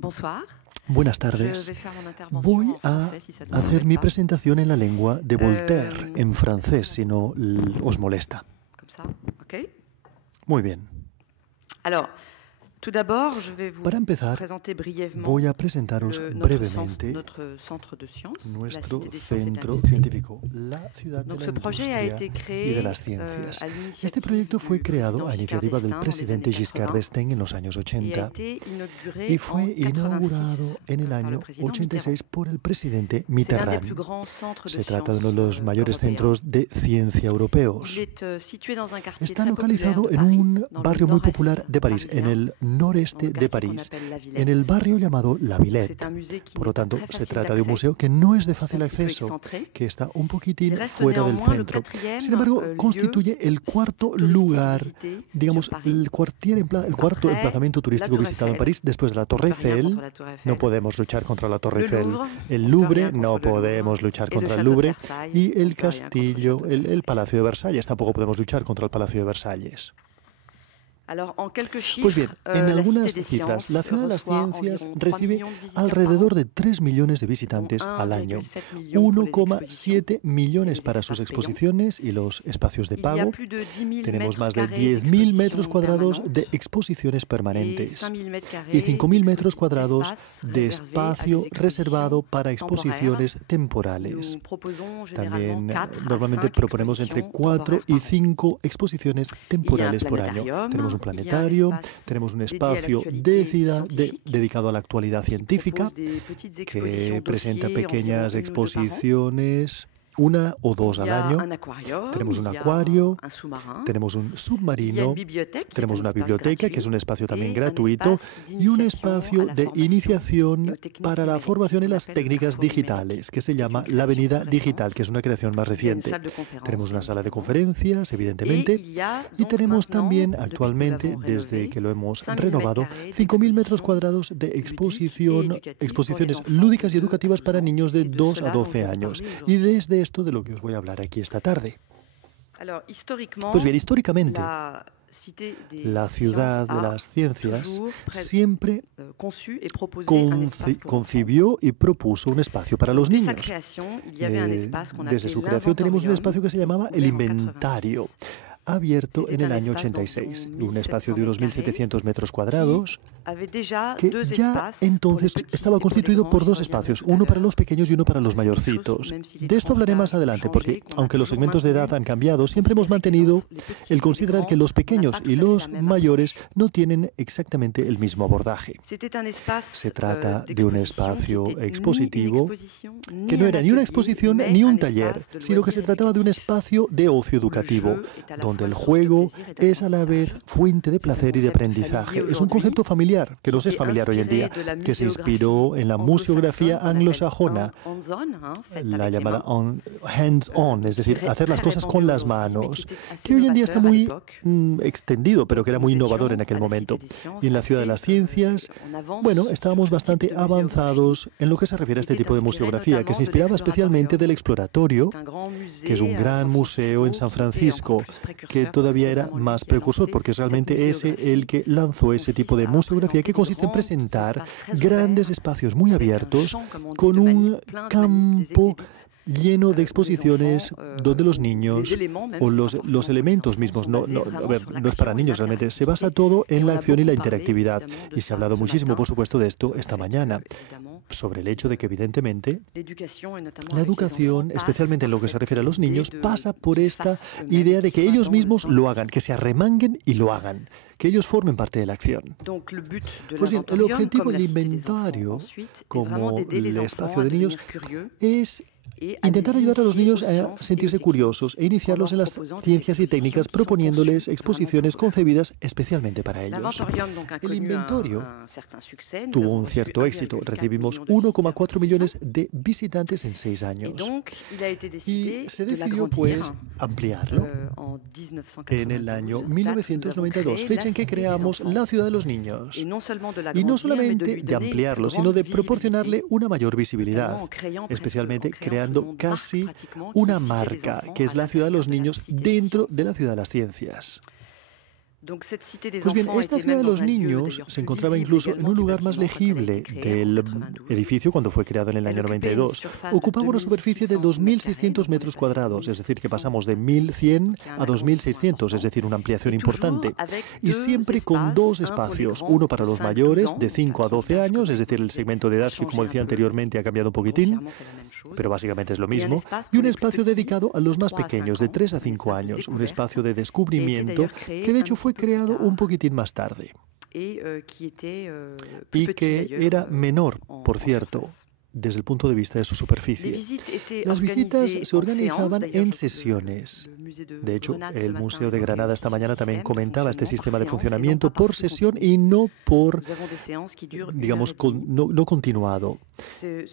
Bonsoir. Buenas Je tardes. vais faire mon intervention Voy en a français si ça ne vous hacer embête mi pas. presentación en la lengua de Voltaire, en francés, bon. si no os molesta. Comme ça, ok. Muy bien. Alors, tout d'abord, je vais vous Para empezar, présenter brièvement voy a presentaros brevemente notre centre de sciences, la nuestro Cité des Sciences et de centro l'Industrie. científico, la ciudad de Donc, la ce projet a industria été y de créé las ciencias. à Este l'initiative proyecto fue du creado président a Giscard iniciativa del d'Estaing dans les presidente années Giscard 80 d'Estaing en los años et a 80 été inauguré y en fue 86 inaugurado en el par le año président 86 por el presidente C'est l'un des Mitterrand. plus grands centres de Se trata de uno sciences de los mayores européens. centros de ciencia Il europeos. est situé dans un quartier Está très populaire localizado de en Paris, un dans le barrio muy nord-est popular de París, en parisien, el dans le noreste de quartier qu'on París, appelle la Villette. en el barrio llamado La Donc, Villette. c'est un musée qui Por n'est lo pas tanto, très se facile trata de un d'accès. museo que no es de C'est un fácil petit peu acceso, excentré. que está un Il poquitín reste fuera del néanmoins le centro. quatrième Sin embargo, lieu, constituye el site cuarto touristique lugar, visité digamos, sur Paris. el cuarto Après emplazamiento la turístico Tour visitado en Eiffel. París, después de la Torre On peut rien Eiffel. contre la Tour Eiffel. No podemos luchar contra la Torre Le Eiffel. Louvre, El on peut Louvre, rien no contre le Louvre. podemos luchar Et le contra el château de Louvre. Versailles, Y on el peut rien contre le castillo, château de el Versailles. Palacio de Versalles. Tampoco podemos luchar contra el Palacio de Versalles. Alors, en quelques chiffres, Pues bien, en la algunas Cité des cifras, Sciences la Ciudad de las reçoit Ciencias environ 3 recibe millions de visiteurs par alrededor an, de 3 millones de dont visitantes al año, 1,7 million pour les expositions 1,7 millones et les para sus espaces payants. exposiciones y los espacios de Il y a pago. plus de 10 000 Tenemos mètres más de carrés 10.000 metros d'expositions cuadrados permanentes de exposiciones et permanentes 5 000 mètres y carrés 5.000 metros cuadrados d'espace de réservé à espacio des reservado expositions para temporaires. exposiciones temporales. Nous proposons généralement También 4 à normalmente 5 proponemos entre expositions 4 temporaires y par an. 5 exposiciones Il y a un temporales por año. planétarium, Tenemos un il y a un planetario, espace tenemos un dédié à espacio l'actualité scientifique dedicado a la actualidad qui científica propose des petites que expositions presenta dossiers, environ pequeñas 1 ou 2 par an. exposiciones, una o dos Il y al a año. un aquarium, Tenemos un il y a acuario, un sous-marin, tenemos un il y a une submarino, bibliothèque qui est tenemos un una espace biblioteca, que gratuit, es un espacio también et un gratuito, espace y un d'initiation à espacio la de formation et iniciación aux techniques para la numériques, formación en qu'on las appelle le técnicas Carrefour digitales, numérique, que se qui est llama une la création Avenida récente. Digital, que es una creación más Il y a une reciente. salle de conférence, Tenemos una bien sala de évidemment. conferencias, Et evidentemente, il y a y donc tenemos maintenant, también depuis que nous actualmente, l'avons desde rénové, que lo hemos 5 000 renovado, mètres 5.000 metros d'expositions cuadrados de ludiques et exposición, éducatives pour les exposiciones enfants lúdicas y de 2 educativas à para 12 ans. niños Et de c'est de 2 a cela dont 12 je vais vous años. parler Y aujourd'hui. desde esto de lo que os voy a hablar aquí esta tarde. Alors, historiquement, Pues bien, históricamente, la Cité des la ciudad Sciences de a las ciencias toujours siempre conçu et proposé un espace pour enfants. concibió y propuso un espacio para los Dès sa niños. création, il y avait un espace qu'on Desde appelait su creación tenemos un espacio que se llamaba el ouvert en inventario, 86. abierto C'était en el un año espace 86, d'environ un espacio de unos 1.700 metros qui cuadrados, avait déjà que deux ya espaces entonces pour les petits estaba et pour les constituido grands, por j'y dos reviendrai espacios, tout à uno para l'heure. los pequeños y uno para los Ça, c'est quelque chose, mayorcitos. même si les De esto hablaré tranches más d'âge ont adelante, changé, porque qu'on a aunque los toujours segmentos de edad maintenu, han cambiado, siempre hemos considérer que mantenido les petits el et les considerar que grands los n'ont pequeños pas y tout à fait los la même mayores approche. no tienen exactamente el mismo abordaje. C'était un espace Se trata de un espacio qui était expositivo ni une exposition, que ni no un era ni una atelier, exposición mais ni un un taller, espace de sino que se loisirs trataba de un éducatifs, espacio de ocio où le educativo, jeu est à la donde fois el source de juego plaisir et es a la vez d'apprentissage. fuente de C'est un placer y de concept aprendizaje. familier Es un concepto aujourd'hui, familiar, que nos qui es est familiar hoy en día, inspiré de la que se inspiró en la museografía anglosajona, la llamada hands-on, es decir, hacer las cosas con las manos, que hoy en día está muy extendido, pero que era muy innovador en aquel momento. Y en la Ciudad de las Ciencias, bueno, estábamos bastante avanzados en lo que se refiere a este tipo de museografía, que se inspiraba especialmente del Exploratorio, que es un gran museo en San Francisco, que todavía era más precursor, porque es realmente ese el que lanzó ese tipo de museografía, que consiste en presentar grandes espacios muy abiertos con un campo lleno de exposiciones donde los niños o los elementos mismos, a ver, no es para niños realmente, se basa todo en la acción y la interactividad. Y se ha hablado muchísimo, por supuesto, de esto esta mañana, sobre el hecho de que evidentemente la educación, especialmente en lo que se refiere a los niños, pasa por esta idea de que ellos mismos lo hagan, que se arremanguen y lo hagan, que ellos formen parte de la acción. Pues bien, el objetivo del inventario, como el espacio de niños, es intentar ayudar a los niños a sentirse curiosos e iniciarlos en las ciencias y técnicas proponiéndoles exposiciones concebidas especialmente para ellos. El inventario tuvo un cierto éxito. Recibimos 1,4 millones de visitantes en 6 años. Y se decidió, pues, ampliarlo en el año 1992, fecha en que creamos la Ciudad de los Niños. Y no solamente de ampliarlo, sino de proporcionarle una mayor visibilidad, especialmente creando casi una marca, que es la Ciudad de los Niños dentro de la Ciudad de las Ciencias. Pues bien, esta ciudad de los niños se encontraba incluso en un lugar más legible del edificio cuando fue creado en el año 92. Ocupaba una superficie de 2.600 metros cuadrados, es decir, que pasamos de 1.100 a 2.600, es decir, una ampliación importante. Y siempre con dos espacios, uno para los mayores de 5 a 12 años, es decir, el segmento de edad que, como decía anteriormente, ha cambiado un poquitín, pero básicamente es lo mismo, y un espacio dedicado a los más pequeños, de 3 a 5 años, un espacio de descubrimiento que de hecho fue creado un poquitín más tarde y que era menor, por cierto, desde el punto de vista de su superficie. Las visitas se organizaban en sesiones. De hecho, el Museo de Granada esta mañana también comentaba este sistema de funcionamiento por sesión y no por, digamos, no continuado.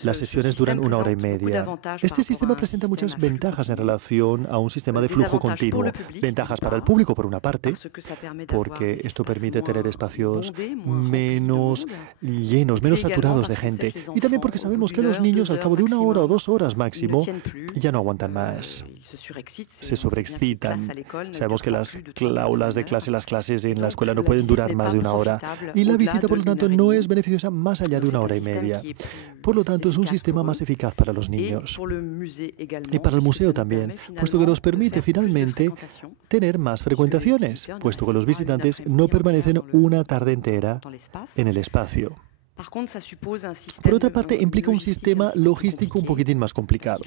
Las sesiones duran 1 hora y media. Este sistema presenta muchas ventajas en relación a un sistema de flujo continuo. Ventajas para el público, por una parte, porque esto permite tener espacios menos llenos, menos saturados de gente. Y también porque sabemos que los niños, al cabo de 1 hora o 2 horas máximo, ya no aguantan más. Se sobreexcitan. Sabemos que las aulas de clase, las clases en la escuela no pueden durar más de 1 hora. Y la visita, por lo tanto, no es beneficiosa más allá de 1 hora y media. Por lo tanto, es un sistema más eficaz para los niños. Y para el museo también, puesto que nos permite finalmente tener más frecuentaciones, puesto que los visitantes no permanecen una tarde entera en el espacio. Por otra parte, implica un sistema logístico un poquitín más complicado,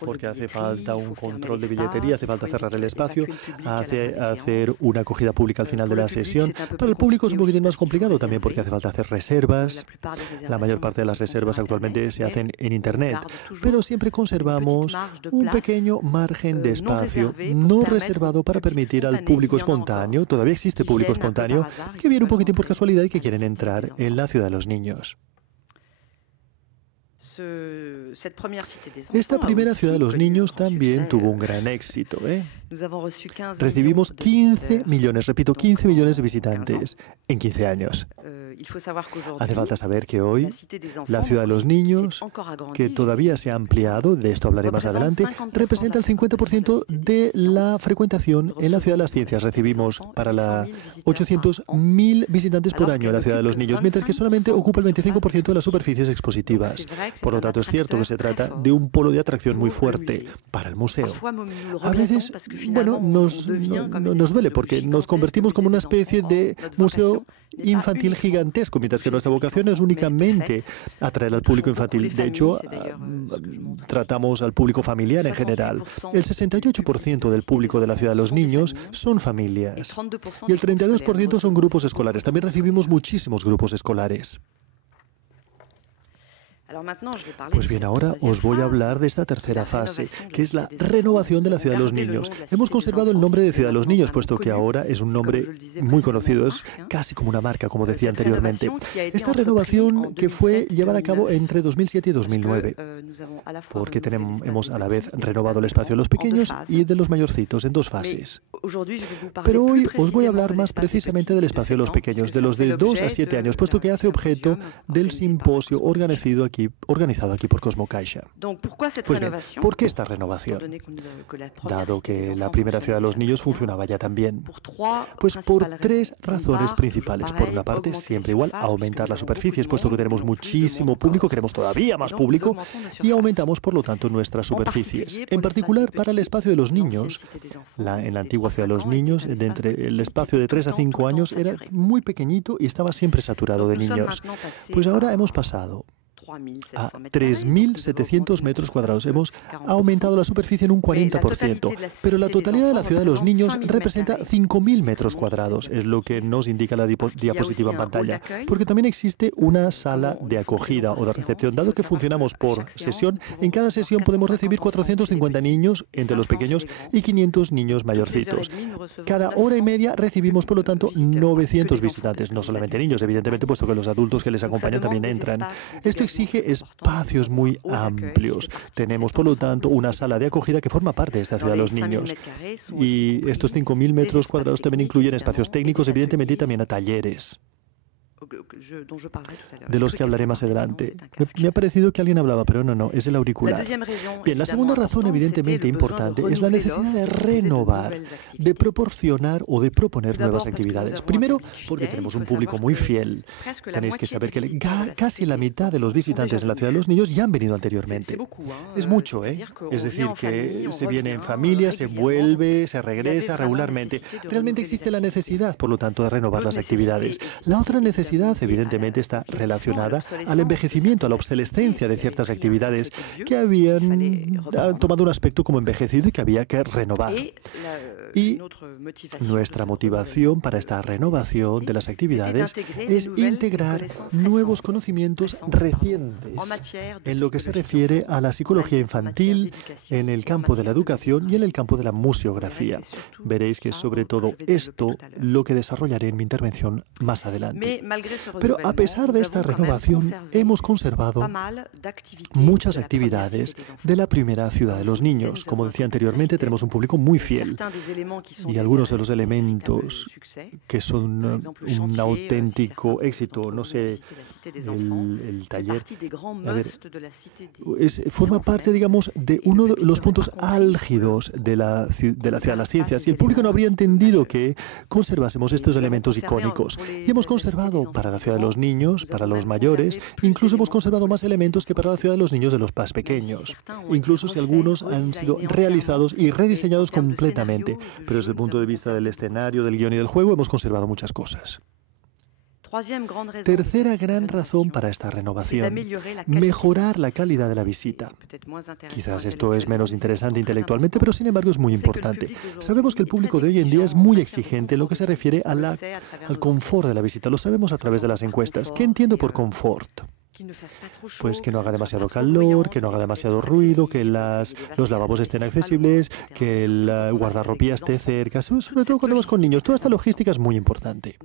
porque hace falta un control de billetería, hace falta cerrar el espacio, hacer una acogida pública al final de la sesión. Para el público es un poquitín más complicado también porque hace falta hacer reservas. La mayor parte de las reservas actualmente se hacen en Internet, pero siempre conservamos un pequeño margen de espacio no reservado para permitir al público espontáneo, todavía existe público espontáneo, que viene un poquitín por casualidad y que quieren entrar en la ciudad de los niños. Esta primera ciudad de los niños también tuvo un gran éxito. Recibimos 15 millones, repito, 15 millones de visitantes en 15 años. Hace falta saber que hoy la ciudad de los niños, que todavía se ha ampliado, de esto hablaré más adelante, representa el 50% de la frecuentación en la ciudad de las ciencias. Recibimos para la 800.000 visitantes por año en la ciudad de los niños, mientras que solamente ocupa el 25% de las superficies expositivas. Por lo tanto, es cierto que se trata de un polo de atracción muy fuerte para el museo. A veces, bueno, nos duele porque nos convertimos como una especie de museo infantil gigantesco, mientras que nuestra vocación es únicamente atraer al público infantil. De hecho, tratamos al público familiar en general. El 68% del público de la ciudad de los niños son familias y el 32% son grupos escolares. También recibimos muchísimos grupos escolares. Pues bien, ahora os voy a hablar de esta tercera fase, que es la renovación de la Ciudad de los Niños. Hemos conservado el nombre de Ciudad de los Niños, puesto que ahora es un nombre muy conocido, es casi como una marca, como decía anteriormente. Esta renovación que fue llevada a cabo entre 2007 y 2009, porque hemos a la vez renovado el espacio de los pequeños y de los mayorcitos en 2 fases. Pero hoy os voy a hablar más precisamente del espacio de los pequeños, de los de 2 a 7 años, puesto que hace objeto del simposio organizado aquí por Cosmocaixa. Pues bien, ¿por qué esta renovación? Dado que la primera ciudad de los niños funcionaba ya también. Pues por 3 razones principales. Por una parte, siempre igual, aumentar las superficies, puesto que tenemos muchísimo público, queremos todavía más público, y aumentamos, por lo tanto, nuestras superficies. En particular, para el espacio de los niños, en la antigua ciudad de los niños, el espacio de 3 a 5 años era muy pequeñito y estaba siempre saturado de niños. Pues ahora hemos pasado a 3.700 metros cuadrados. Hemos aumentado la superficie en un 40%, pero la totalidad de la ciudad de los niños representa 5.000 metros cuadrados, es lo que nos indica la diapositiva en pantalla, porque también existe una sala de acogida o de recepción. Dado que funcionamos por sesión, en cada sesión podemos recibir 450 niños entre los pequeños y 500 niños mayorcitos. Cada hora y media recibimos, por lo tanto, 900 visitantes, no solamente niños, evidentemente, puesto que los adultos que les acompañan también entran. Esto exige espacios muy amplios. Tenemos, por lo tanto, una sala de acogida que forma parte de esta ciudad de los niños. Y estos 5.000 metros cuadrados también incluyen espacios técnicos, evidentemente, y también a talleres. de los que hablaré más adelante. Me ha parecido que alguien hablaba, pero no, es el auricular. Bien, la segunda razón evidentemente importante es la necesidad de renovar, de proporcionar o de proponer nuevas actividades. Primero, porque tenemos un público muy fiel. Tenéis que saber que casi la mitad de los visitantes en la Ciudad de los Niños ya han venido anteriormente. Es mucho, ¿eh? Es decir, que se viene en familia, se vuelve, se regresa regularmente. Realmente existe la necesidad, por lo tanto, de renovar las actividades. La otra necesidad, evidentemente, está relacionada al envejecimiento, a la obsolescencia de ciertas actividades que habían tomado un aspecto como envejecido y que había que renovar. Y nuestra motivación para esta renovación de las actividades es integrar nuevos conocimientos recientes en lo que se refiere a la psicología infantil, en el campo de la educación y en el campo de la museografía. Veréis que es sobre todo esto lo que desarrollaré en mi intervención más adelante. Pero a pesar de esta renovación, hemos conservado muchas actividades de la primera Ciudad de los Niños. Como decía anteriormente, tenemos un público muy fiel. Y algunos de los elementos que son un auténtico éxito, no sé, el taller, forma parte, digamos, de uno de los puntos álgidos de la Ciudad de las Ciencias. Y el público no habría entendido que conservásemos estos elementos icónicos. Y hemos conservado para la Ciudad de los Niños, para los mayores, incluso hemos conservado más elementos que para la Ciudad de los Niños de los más pequeños. Incluso si algunos han sido realizados y rediseñados completamente. Pero desde el punto de vista del escenario, del guión y del juego, hemos conservado muchas cosas. Tercera gran razón para esta renovación, mejorar la calidad de la visita. Quizás esto es menos interesante intelectualmente, pero sin embargo es muy importante. Sabemos que el público de hoy en día es muy exigente en lo que se refiere al confort de la visita. Lo sabemos a través de las encuestas. ¿Qué entiendo por confort? Pues que no haga demasiado calor, que no haga demasiado ruido, que los lavabos estén accesibles, que el guardarropía esté cerca, sobre todo cuando vas con niños. Toda esta logística es muy importante.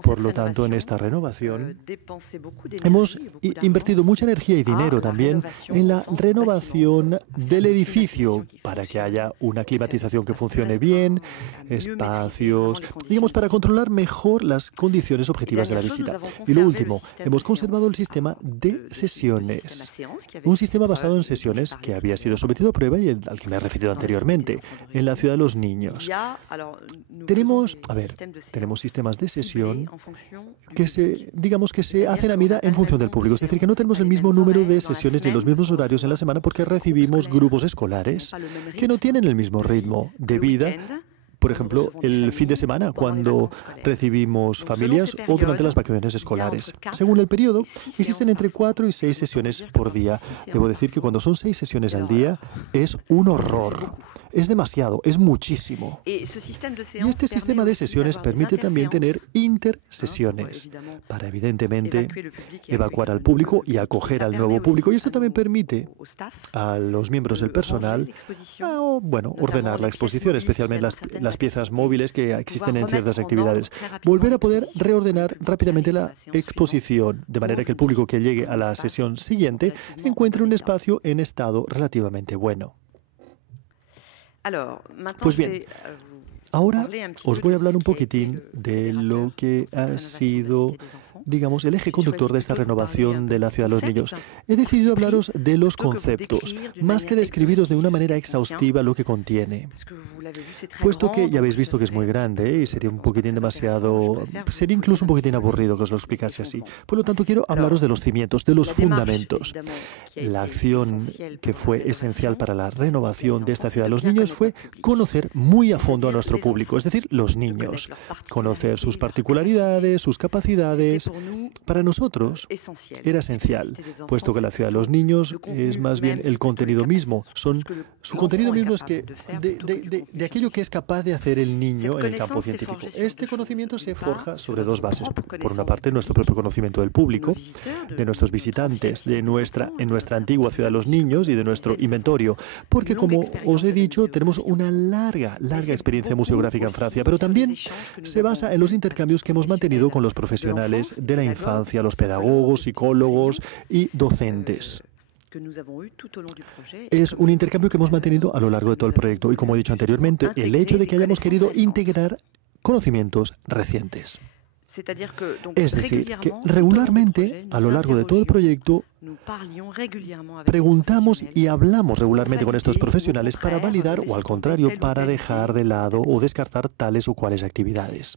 Por lo tanto, en esta renovación hemos invertido mucha energía y dinero también en la renovación del edificio para que haya una climatización que funcione bien, espacios, digamos, para controlar mejor las condiciones objetivas de la visita. Y lo último, hemos conservado el sistema de sesiones. Un sistema basado en sesiones que había sido sometido a prueba y al que me he referido anteriormente, en la Ciudad de los Niños. Tenemos sistemas de sesión que digamos que se hacen a medida en función del público. Es decir, que no tenemos el mismo número de sesiones ni los mismos horarios en la semana porque recibimos grupos escolares que no tienen el mismo ritmo de vida. Por ejemplo, el fin de semana, cuando recibimos familias o durante las vacaciones escolares. Según el periodo, existen entre 4 y 6 sesiones por día. Debo decir que cuando son 6 sesiones al día, es un horror. Es demasiado, es muchísimo. Y este sistema de sesiones permite también tener intersesiones para, evidentemente, evacuar al público y acoger al nuevo público. Y esto también permite a los miembros del personal, ordenar la exposición, especialmente las piezas móviles que existen en ciertas actividades. Volver a poder reordenar rápidamente la exposición, de manera que el público que llegue a la sesión siguiente encuentre un espacio en estado relativamente bueno. Pues bien, ahora os voy a hablar un poquitín de lo que ha sido, digamos, el eje conductor de esta renovación de la Ciudad de los Niños. He decidido hablaros de los conceptos, más que describiros de una manera exhaustiva lo que contiene. Puesto que ya habéis visto que es muy grande y sería incluso un poquitín aburrido que os lo explicase así. Por lo tanto, quiero hablaros de los cimientos, de los fundamentos. La acción que fue esencial para la renovación de esta Ciudad de los Niños fue conocer muy a fondo a nuestro público, es decir, los niños. Conocer sus particularidades, sus capacidades. Para nosotros era esencial, puesto que la Ciudad de los Niños es más bien el contenido mismo. Su contenido mismo es que de aquello que es capaz de hacer el niño en el campo científico. Este conocimiento se forja sobre 2 bases. Por una parte, nuestro propio conocimiento del público, de nuestros visitantes, en nuestra antigua Ciudad de los Niños y de nuestro inventario. Porque, como os he dicho, tenemos una larga experiencia museográfica en Francia, pero también se basa en los intercambios que hemos mantenido con los profesionales de la infancia, los pedagogos, psicólogos y docentes. Es un intercambio que hemos mantenido a lo largo de todo el proyecto y, como he dicho anteriormente, el hecho de que hayamos querido integrar conocimientos recientes. Es decir, que regularmente, a lo largo de todo el proyecto, preguntamos y hablamos regularmente con estos profesionales para validar o, al contrario, para dejar de lado o descartar tales o cuales actividades.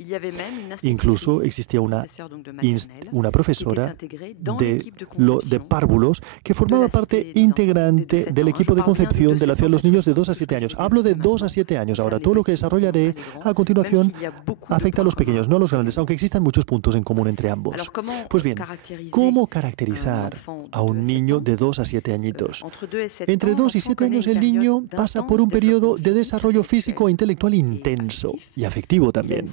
Incluso existía una profesora de párvulos que formaba parte integrante del equipo de concepción de la ciudad de los niños de 2 a 7 años. Hablo de 2 a 7 años. Ahora, todo lo que desarrollaré a continuación afecta a los pequeños, no a los grandes, aunque existan muchos puntos en común entre ambos. Pues bien, ¿cómo caracterizar a un niño de 2 a 7 añitos? Entre 2 y 7 años el niño pasa por un periodo de desarrollo físico e intelectual intenso y afectivo también.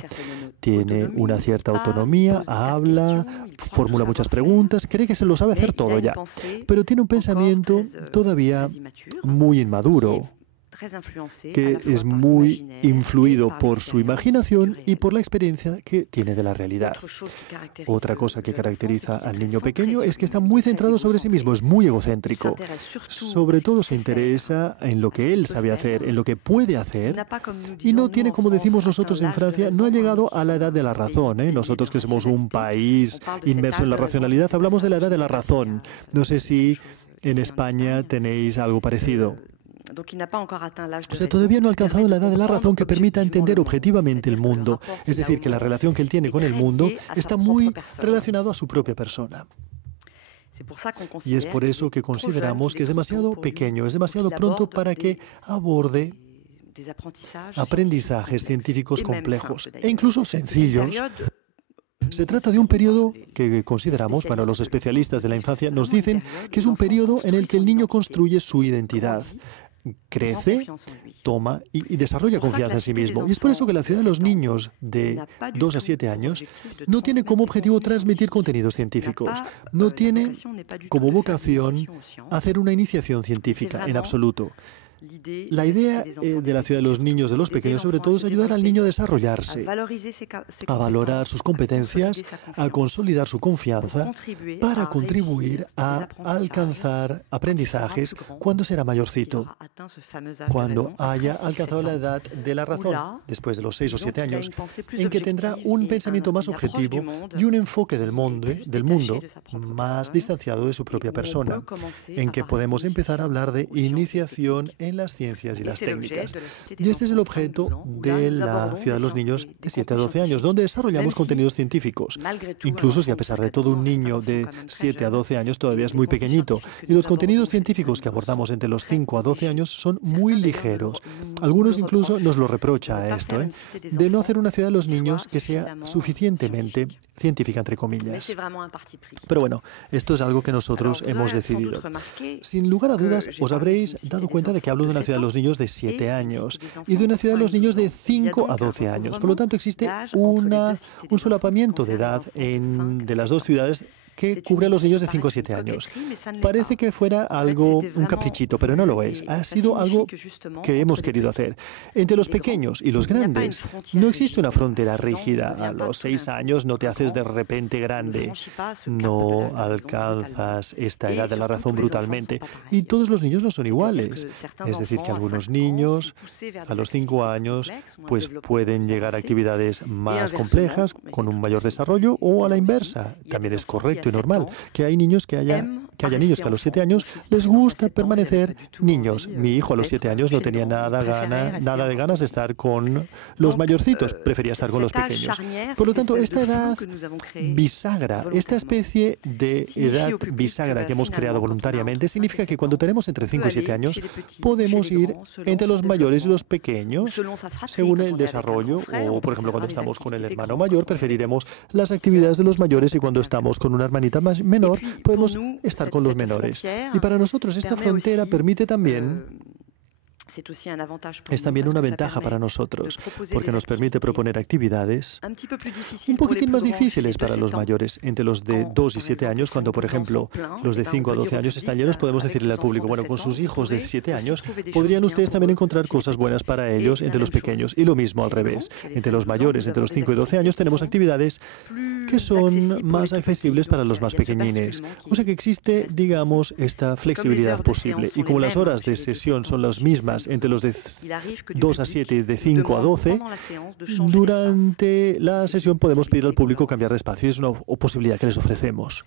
Tiene una cierta autonomía, habla, formula muchas preguntas, cree que se lo sabe hacer todo ya, pero tiene un pensamiento todavía muy inmaduro, que es muy influido por su imaginación y por la experiencia que tiene de la realidad. Otra cosa que caracteriza al niño pequeño es que está muy centrado sobre sí mismo, es muy egocéntrico. Sobre todo se interesa en lo que él sabe hacer, en lo que puede hacer, y no tiene, como decimos nosotros en Francia, no ha llegado a la edad de la razón. Nosotros, que somos un país inmerso en la racionalidad, hablamos de la edad de la razón. No sé si en España tenéis algo parecido. O sea, todavía no ha alcanzado la edad de la razón que permita entender objetivamente el mundo. Es decir, que la relación que él tiene con el mundo está muy relacionado a su propia persona. Y es por eso que consideramos que es demasiado pequeño, es demasiado pronto para que aborde aprendizajes científicos complejos e incluso sencillos. Se trata de un periodo que consideramos, bueno, los especialistas de la infancia nos dicen que es un periodo en el que el niño construye su identidad. Crece, toma y desarrolla confianza en sí mismo. Y es por eso que la ciudad de los niños de 2 a 7 años no tiene como objetivo transmitir contenidos científicos. No tiene como vocación hacer una iniciación científica en absoluto. La idea de la ciudad de los niños, de los pequeños, sobre todo, es ayudar al niño a desarrollarse, a valorar sus competencias, a consolidar su confianza, para contribuir a alcanzar aprendizajes cuando será mayorcito, cuando haya alcanzado la edad de la razón, después de los 6 o 7 años, en que tendrá un pensamiento más objetivo y un enfoque del mundo más distanciado de su propia persona, en que podemos empezar a hablar de iniciación en las ciencias y las técnicas. Y este es el objeto de la ciudad de los niños de 7 a 12 años, donde desarrollamos contenidos científicos. Incluso si a pesar de todo un niño de 7 a 12 años todavía es muy pequeñito, y los contenidos científicos que abordamos entre los 5 a 12 años son muy ligeros. Algunos incluso nos lo reprochan a esto, de no hacer una ciudad de los niños que sea suficientemente científica, entre comillas. Pero bueno, esto es algo que nosotros hemos decidido. Sin lugar a dudas, os habréis dado cuenta de que hablo de una ciudad de los niños de 7 años y de una ciudad de los niños de 5 a 12 años. Por lo tanto, existe un solapamiento de edad de las dos ciudades que cubre a los niños de 5 a 7 años. Parece que fuera algo, un caprichito, pero no lo es. Ha sido algo que hemos querido hacer. Entre los pequeños y los grandes no existe una frontera rígida. A los 6 años no te haces de repente grande. No alcanzas esta edad de la razón brutalmente. Y todos los niños no son iguales. Es decir, que algunos niños a los 5 años pues pueden llegar a actividades más complejas, con un mayor desarrollo, o a la inversa. También es correcto y normal que haya niños que a los 7 años les gusta permanecer niños. Mi hijo a los 7 años no tenía nada de ganas de estar con los mayorcitos, prefería estar con los pequeños. Por lo tanto, esta edad bisagra, esta especie de edad bisagra que hemos creado voluntariamente, significa que cuando tenemos entre 5 y 7 años, podemos ir entre los mayores y los pequeños según el desarrollo, o por ejemplo cuando estamos con el hermano mayor, preferiremos las actividades de los mayores, y cuando estamos con una hermanita más menor, podemos estar con los menores. Y para nosotros esta frontera permite también Es también una ventaja para nosotros, porque nos permite proponer actividades un poquitín más difíciles para los mayores. Entre los de 2 y 7 años, cuando, por ejemplo, los de 5 a 12 años están llenos, podemos decirle al público, bueno, con sus hijos de 7 años, podrían ustedes también encontrar cosas buenas para ellos entre los pequeños. Y lo mismo al revés. Entre los mayores, entre los 5 y 12 años, tenemos actividades que son más accesibles para los más pequeñines. O sea que existe, digamos, esta flexibilidad posible. Y como las horas de sesión son las mismas más, entre los de 2 a 7 y de 5 a 12, durante la sesión podemos pedir al público cambiar de espacio. Es una posibilidad que les ofrecemos.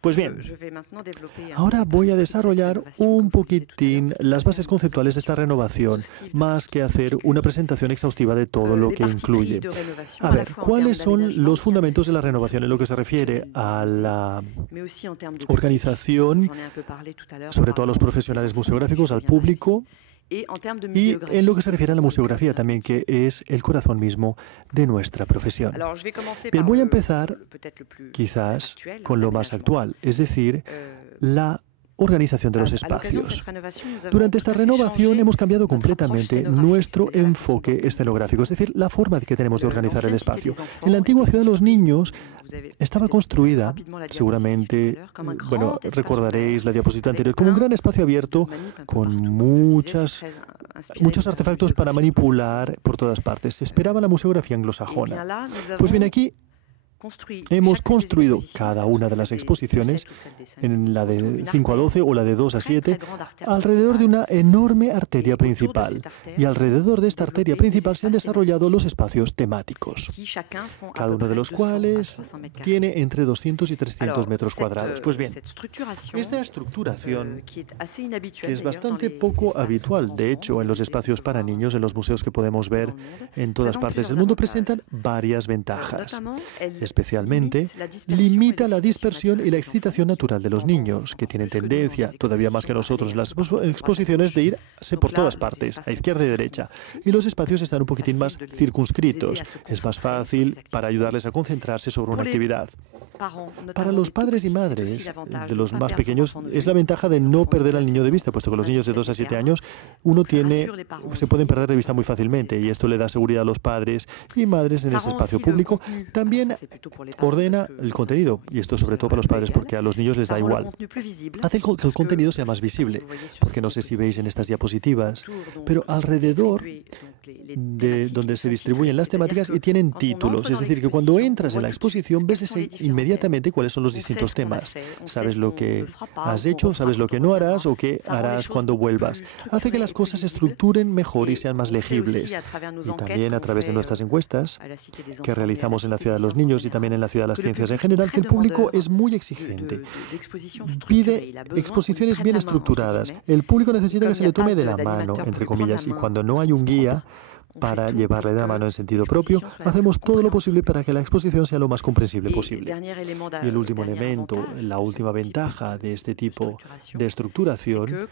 Pues bien, ahora voy a desarrollar un poquitín las bases conceptuales de esta renovación, más que hacer una presentación exhaustiva de todo lo que incluye. A ver, ¿cuáles son los fundamentos de la renovación en lo que se refiere a la organización, sobre todo a los profesionales museográficos, al público? Y en lo que se refiere a la museografía también, que es el corazón mismo de nuestra profesión. Bien, voy a empezar quizás con lo más actual, es decir, la organización de los espacios. Durante esta renovación hemos cambiado completamente nuestro enfoque escenográfico, es decir, la forma que tenemos de organizar el espacio. En la antigua Ciudad de los Niños estaba construida, seguramente, bueno, recordaréis la diapositiva anterior, como un gran espacio abierto con muchos artefactos para manipular por todas partes. Se esperaba la museografía anglosajona. Pues bien, aquí hemos construido cada una de las exposiciones, en la de 5 a 12 o la de 2 a 7, alrededor de una enorme arteria principal. Y alrededor de esta arteria principal se han desarrollado los espacios temáticos, cada uno de los cuales tiene entre 200 y 300 metros cuadrados. Pues bien, esta estructuración, que es bastante poco habitual, de hecho, en los espacios para niños, en los museos que podemos ver en todas partes del mundo, presentan varias ventajas. Especialmente, limita la dispersión y la excitación natural de los niños, que tienen tendencia, todavía más que nosotros en las exposiciones, de irse por todas partes, a izquierda y derecha. Y los espacios están un poquitín más circunscritos. Es más fácil para ayudarles a concentrarse sobre una actividad. Para los padres y madres de los más pequeños, es la ventaja de no perder al niño de vista, puesto que los niños de 2 a 7 años se pueden perder de vista muy fácilmente, y esto le da seguridad a los padres y madres en ese espacio público. También ordena el contenido, y esto sobre todo para los padres, porque a los niños les da igual. Hace que el contenido sea más visible, porque no sé si veis en estas diapositivas, pero alrededor de donde se distribuyen las temáticas y tienen títulos, es decir, que cuando entras en la exposición ves inmediatamente cuáles son los distintos temas. Sabes lo que has hecho, sabes lo que no harás o qué harás cuando vuelvas. Hace que las cosas se estructuren mejor y sean más legibles. Y también a través de nuestras encuestas que realizamos en la Ciudad de los Niños y también en la Ciudad de las Ciencias en general, que el público es muy exigente. Pide exposiciones bien estructuradas. El público necesita que se le tome de la mano, entre comillas, y cuando no hay un guía para llevarle de la mano en sentido propio, hacemos todo lo posible para que la exposición sea lo más comprensible posible. Y el último elemento, la última ventaja de este tipo de estructuración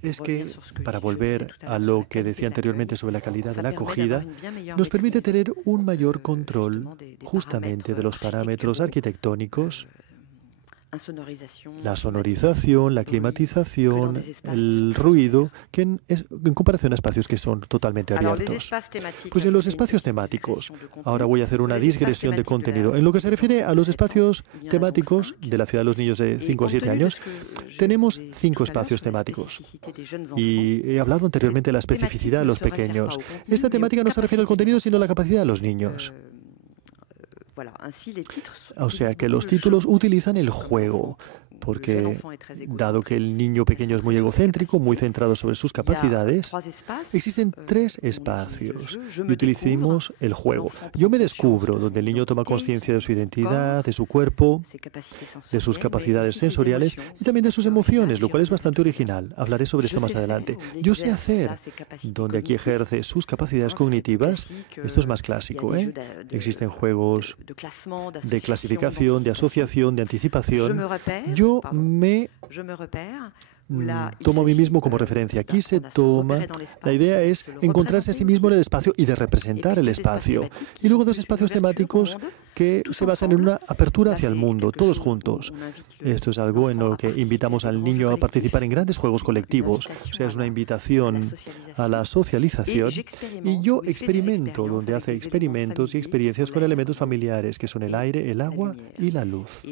es que, para volver a lo que decía anteriormente sobre la calidad de la acogida, nos permite tener un mayor control justamente de los parámetros arquitectónicos, la sonorización, la climatización, el ruido, que en comparación a espacios que son totalmente abiertos. Pues en los espacios temáticos, ahora voy a hacer una digresión de contenido. En lo que se refiere a los espacios temáticos de la Ciudad de los Niños de 5 a 7 años, tenemos 5 espacios temáticos. Y he hablado anteriormente de la especificidad de los pequeños. Esta temática no se refiere al contenido, sino a la capacidad de los niños. O sea que los títulos utilizan el juego, porque dado que el niño pequeño es muy egocéntrico, muy centrado sobre sus capacidades, existen 3 espacios y utilizamos el juego. Yo me descubro, donde el niño toma conciencia de su identidad, de su cuerpo, de sus capacidades sensoriales y también de sus emociones, lo cual es bastante original. Hablaré sobre esto más adelante. Yo sé hacer, donde aquí ejerce sus capacidades cognitivas. Esto es más clásico, ¿eh? Existen juegos de clasificación, de asociación, de anticipación. Yo me tomo a mí mismo como referencia. Aquí se toma, la idea es encontrarse a sí mismo en el espacio y de representar el espacio. Y luego 2 espacios temáticos que se basan en una apertura hacia el mundo, todos juntos. Esto es algo en lo que invitamos al niño a participar en grandes juegos colectivos. O sea, es una invitación a la socialización. Y yo experimento, donde hace experimentos y experiencias con elementos familiares, que son el aire, el agua y la luz.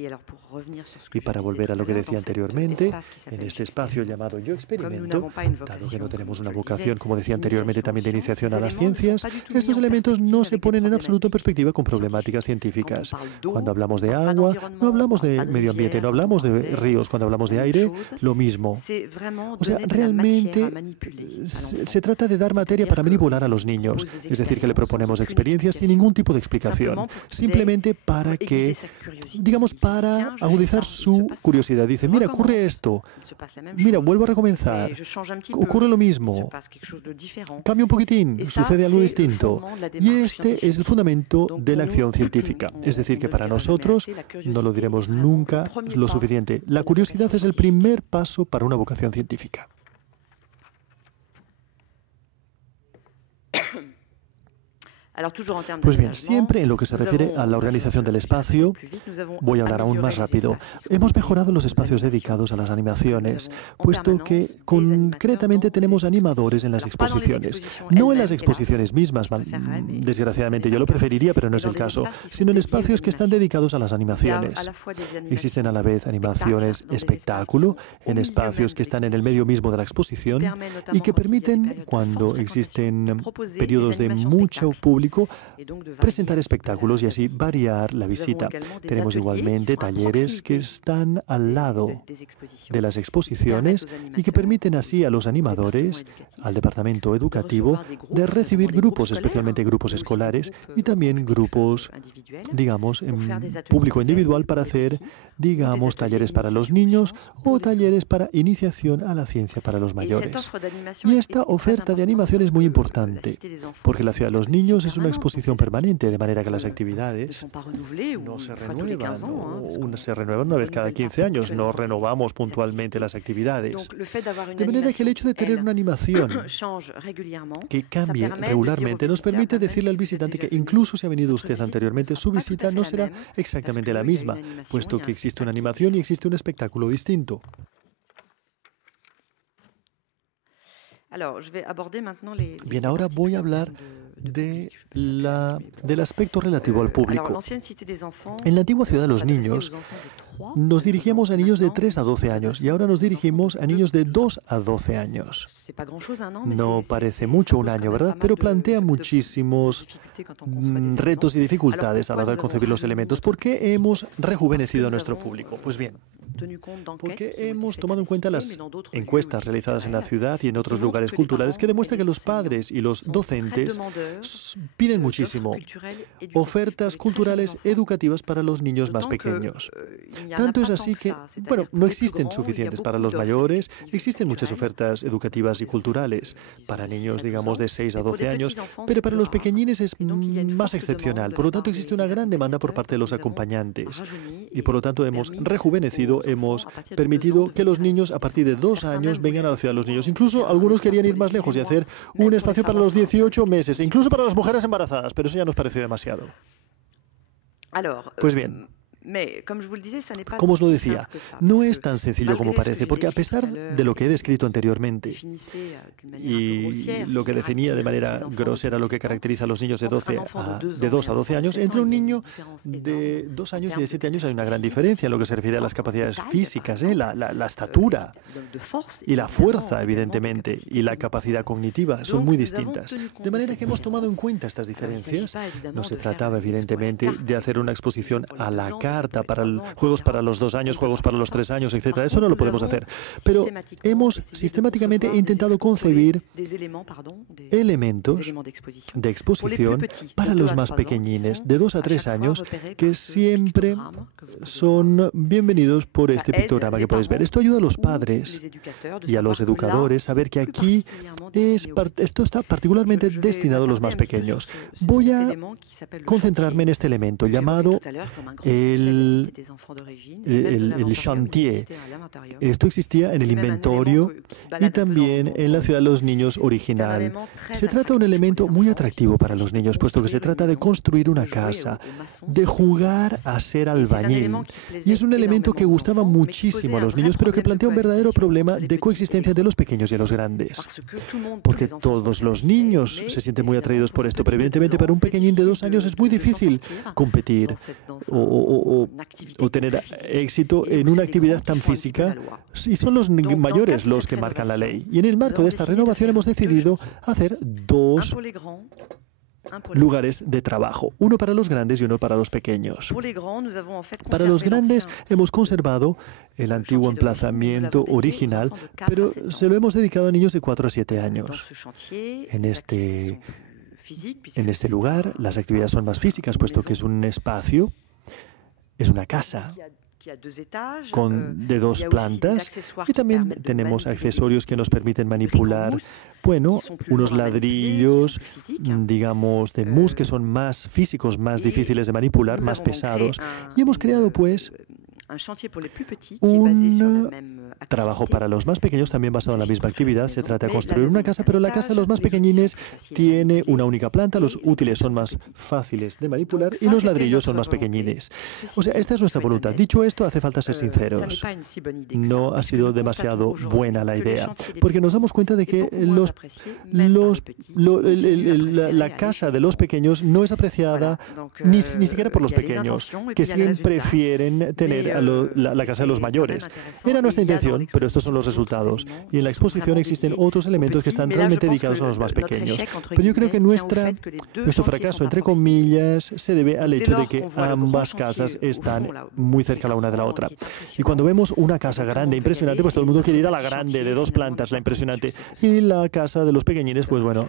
Y para volver a lo que decía anteriormente, en este espacio llamado Yo Experimento, dado que no tenemos una vocación, como decía anteriormente, también de iniciación a las ciencias, estos elementos no se ponen en absoluto en perspectiva con problemáticas científicas científicas. Cuando hablamos de agua, no hablamos de medio ambiente, no hablamos de ríos. Cuando hablamos de aire, lo mismo. O sea, realmente se trata de dar materia para manipular a los niños. Es decir, que le proponemos experiencias sin ningún tipo de explicación. Simplemente para que, digamos, para agudizar su curiosidad. Dice, mira, ocurre esto. Mira, vuelvo a recomenzar. Ocurre lo mismo. Cambia un poquitín, sucede algo distinto. Y este es el fundamento de la acción científica. Es decir, que para nosotros no lo diremos nunca lo suficiente. La curiosidad es el primer paso para una vocación científica. Pues bien, siempre en lo que se refiere a la organización del espacio, voy a hablar aún más rápido. Hemos mejorado los espacios dedicados a las animaciones, puesto que concretamente tenemos animadores en las exposiciones. No en las exposiciones mismas, desgraciadamente yo lo preferiría, pero no es el caso, sino en espacios que están dedicados a las animaciones. Existen a la vez animaciones espectáculo, en espacios que están en el medio mismo de la exposición y que permiten, cuando existen periodos de mucho público, presentar espectáculos y así variar la visita. Tenemos igualmente talleres que están al lado de las exposiciones y que permiten así a los animadores, al departamento educativo, de recibir grupos, especialmente grupos escolares y también grupos, digamos, en público individual para hacer, digamos, talleres para los niños o talleres para iniciación a la ciencia para los mayores. Y esta oferta de animación es muy importante, porque la ciudad de los niños es una exposición permanente, de manera que las actividades no se renuevan, se renuevan una vez cada 15 años, no renovamos puntualmente las actividades. De manera que el hecho de tener una animación que cambie regularmente nos permite decirle al visitante que incluso si ha venido usted anteriormente, su visita no será exactamente la misma, puesto que existe una animación y existe un espectáculo distinto. Bien, ahora voy a hablar del aspecto relativo al público. En la antigua ciudad de los niños nos dirigíamos a niños de 3 a 12 años y ahora nos dirigimos a niños de 2 a 12 años. No parece mucho un año, ¿verdad? Pero plantea muchísimos retos y dificultades a la hora de concebir los elementos. ¿Por qué hemos rejuvenecido a nuestro público? Pues bien, porque hemos tomado en cuenta las encuestas realizadas en la ciudad y en otros lugares culturales que demuestran que los padres y los docentes piden muchísimo ofertas culturales educativas para los niños más pequeños. Tanto es así que, bueno, no existen suficientes para los mayores, existen muchas ofertas educativas y culturales para niños, digamos, de 6 a 12 años, pero para los pequeñines es más excepcional. Por lo tanto, existe una gran demanda por parte de los acompañantes y, por lo tanto, hemos rejuvenecido, hemos permitido que los niños a partir de 2 años vengan a la ciudad de los niños. Incluso algunos querían ir más lejos y hacer un espacio para los 18 meses, e incluso para las mujeres embarazadas, pero eso ya nos pareció demasiado. Pues bien, como os lo decía, no es tan sencillo como parece, porque a pesar de lo que he descrito anteriormente y lo que definía de manera grosera lo que caracteriza a los niños de 2 a 12 años, entre un niño de 2 años y de 7 años hay una gran diferencia en lo que se refiere a las capacidades físicas, la estatura y la fuerza, evidentemente, y la capacidad cognitiva son muy distintas. De manera que hemos tomado en cuenta estas diferencias. No se trataba, evidentemente, de hacer una exposición a la carta para juegos para los 2 años, juegos para los 3 años, etc. Eso no lo podemos hacer. Pero hemos sistemáticamente intentado concebir elementos de exposición para los más pequeñines, de 2 a 3 años, que siempre son bienvenidos por este pictograma que podéis ver. Esto ayuda a los padres y a los educadores a ver que aquí esto está particularmente destinado a los más pequeños. Voy a concentrarme en este elemento llamado el chantier. Esto existía en el inventario y también en la ciudad de los niños original. Se trata de un elemento muy atractivo para los niños, puesto que se trata de construir una casa, de jugar a ser albañil. Y es un elemento que gustaba muchísimo a los niños, pero que plantea un verdadero problema de coexistencia de los pequeños y los grandes. Porque todos los niños se sienten muy atraídos por esto, pero evidentemente para un pequeñín de 2 años es muy difícil competir o tener éxito en una actividad tan física, y son los mayores los que marcan la ley. Y en el marco de esta renovación hemos decidido hacer 2 lugares de trabajo, uno para los grandes y uno para los pequeños. Para los grandes hemos conservado el antiguo emplazamiento original, pero se lo hemos dedicado a niños de 4 a 7 años. En este lugar, las actividades son más físicas, puesto que es un espacio, es una casa de 2 plantas, y también tenemos accesorios que nos permiten manipular, bueno, unos ladrillos, digamos, de mousse que son más físicos, más difíciles de manipular, más pesados. Y hemos creado, pues, un trabajo para los más pequeños también basado en la misma actividad. Se trata de construir una casa, pero la casa de los más pequeñines tiene una única planta, los útiles son más fáciles de manipular y los ladrillos son más pequeñines. O sea, esta es nuestra voluntad. Dicho esto, hace falta ser sinceros. No ha sido demasiado buena la idea, porque nos damos cuenta de que la casa de los pequeños no es apreciada ni siquiera por los pequeños, que siguen prefieren tener la casa de los mayores. Era nuestra intención, pero estos son los resultados. Y en la exposición existen otros elementos que están realmente dedicados a los más pequeños. Pero yo creo que nuestro fracaso, entre comillas, se debe al hecho de que ambas casas están muy cerca la una de la otra. Y cuando vemos una casa grande, impresionante, pues todo el mundo quiere ir a la grande, de 2 plantas, la impresionante. Y la casa de los pequeñines, pues bueno,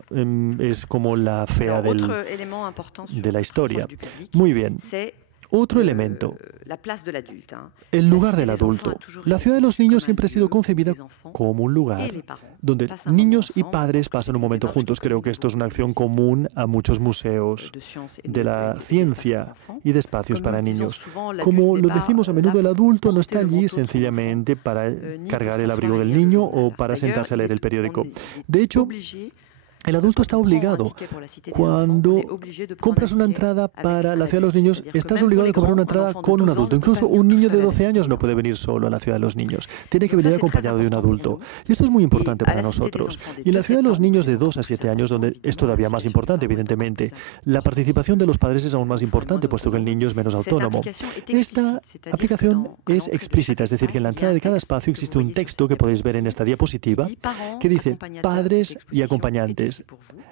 es como la fea de la historia. Muy bien. Otro elemento, el lugar del adulto. La ciudad de los niños siempre ha sido concebida como un lugar donde niños y padres pasan un momento juntos. Creo que esto es una acción común a muchos museos de la ciencia y de espacios para niños. Como lo decimos a menudo, el adulto no está allí sencillamente para cargar el abrigo del niño o para sentarse a leer el periódico. De hecho, el adulto está obligado. Cuando compras una entrada para la ciudad de los niños, estás obligado a comprar una entrada con un adulto. Incluso un niño de 12 años no puede venir solo a la ciudad de los niños. Tiene que venir acompañado de un adulto. Y esto es muy importante para nosotros. Y en la ciudad de los niños de 2 a 7 años, donde es todavía más importante, evidentemente, la participación de los padres es aún más importante, puesto que el niño es menos autónomo. Esta aplicación es explícita, es decir, que en la entrada de cada espacio existe un texto que podéis ver en esta diapositiva que dice padres y acompañantes.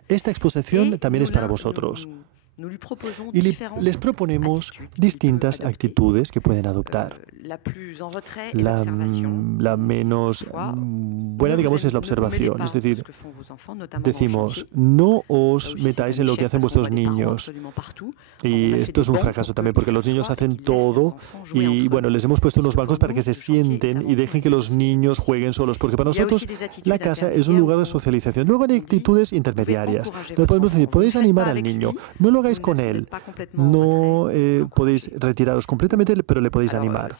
Esta exposición también es para vosotros. Y les proponemos distintas actitudes que pueden adoptar. La menos buena, digamos, es la observación. Es decir, decimos, no os metáis en lo que hacen vuestros niños. Y esto es un fracaso también, porque los niños hacen todo y, bueno, les hemos puesto unos bancos para que se sienten y dejen que los niños jueguen solos, porque para nosotros la casa es un lugar de socialización. Luego hay actitudes intermediarias. No podemos decir, podéis animar al niño, no lo hagáis con él, no podéis retiraros completamente, pero le podéis animar.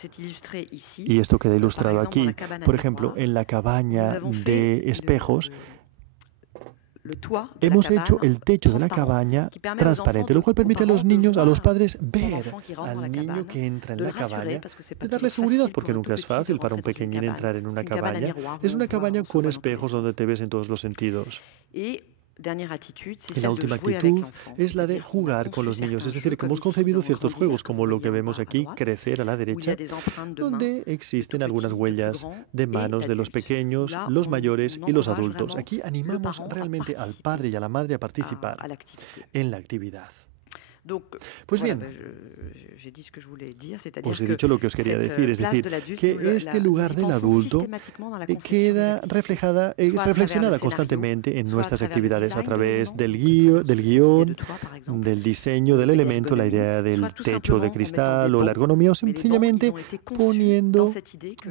Y esto queda ilustrado aquí. Por ejemplo, en la cabaña de espejos, hemos hecho el techo de la cabaña transparente, lo cual permite a los niños, a los padres, ver al niño que entra en la cabaña, de darle seguridad, porque nunca es fácil para un pequeñín entrar en una cabaña. Es una cabaña con espejos donde te ves en todos los sentidos. Y la última actitud es la de jugar con los niños, es decir, que hemos concebido ciertos juegos, como lo que vemos aquí, crecer a la derecha, donde existen algunas huellas de manos de los pequeños, los mayores y los adultos. Aquí animamos realmente al padre y a la madre a participar en la actividad. Pues bien, os he dicho lo que os quería decir, es decir, que este lugar del adulto queda reflexionada constantemente en nuestras actividades a través del guión, del diseño del elemento, la idea del techo de cristal o la ergonomía, o sencillamente poniendo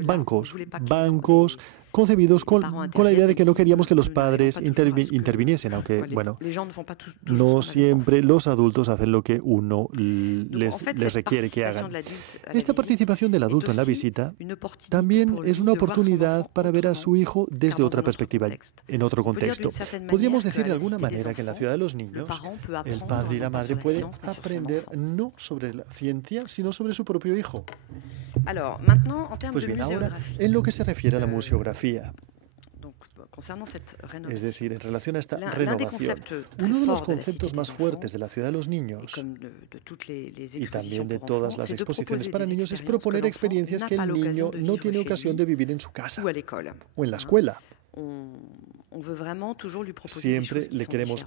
bancos concebidos con la idea de que no queríamos que los padres interviniesen, aunque, bueno, no siempre los adultos hacen lo que uno les requiere que hagan. Esta participación del adulto en la visita también es una oportunidad para ver a su hijo desde otra perspectiva, en otro contexto. Podríamos decir de alguna manera que en la ciudad de los niños, el padre y la madre pueden aprender no sobre la ciencia, sino sobre su propio hijo. Pues bien, ahora, en lo que se refiere a la museografía, es decir, en relación a esta renovación, uno de los conceptos más fuertes de la ciudad de los niños y también de todas las exposiciones para niños es proponer experiencias que el niño no tiene ocasión de vivir en su casa o en la escuela. siempre le queremos